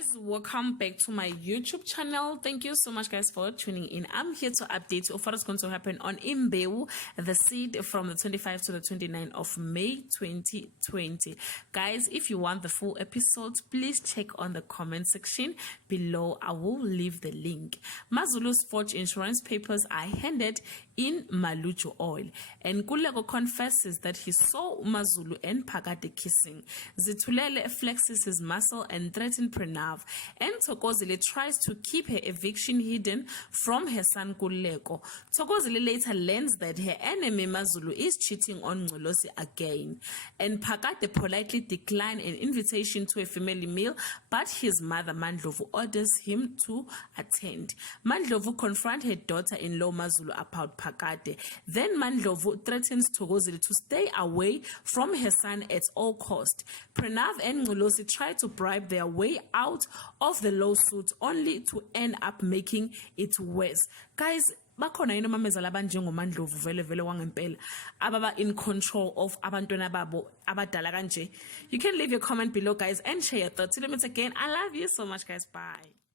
Guys, welcome back to my YouTube channel. Thank you so much guys for tuning in. I'm here to update you of what is going to happen on Imbewu, the seed from the 25th to the 29th of May 2020. Guys, if you want the full episode, please check on the comment section below. I will leave the link. Mazulu's forged insurance papers are handed in Maluchu oil, and Kulego confesses that he saw Mazulu and Phakade kissing. Zitulele flexes his muscle and threatens Pranav, and Thokozile tries to keep her eviction hidden from her son Kulego. Thokozile later learns that her enemy Mazulu is cheating on Ncolosi again, and Phakade politely declines an invitation to a family meal, but his mother Mandlovu orders him to attend. Mandlovu confronts her daughter-in-law Mazulu about Phakade. Then Mandlovu threatens Thokozile to stay away from her son at all costs. Pranav and Ncolosi try to bribe their way out of the lawsuit, only to end up making it worse. Guys, bakhona yini mamezala abanjengo Mandlovu vele wangempela ababa in control of abantwana babo abadala kanje? You can leave your comment below guys and share your thoughts. Till we meet again, I love you so much guys. Bye.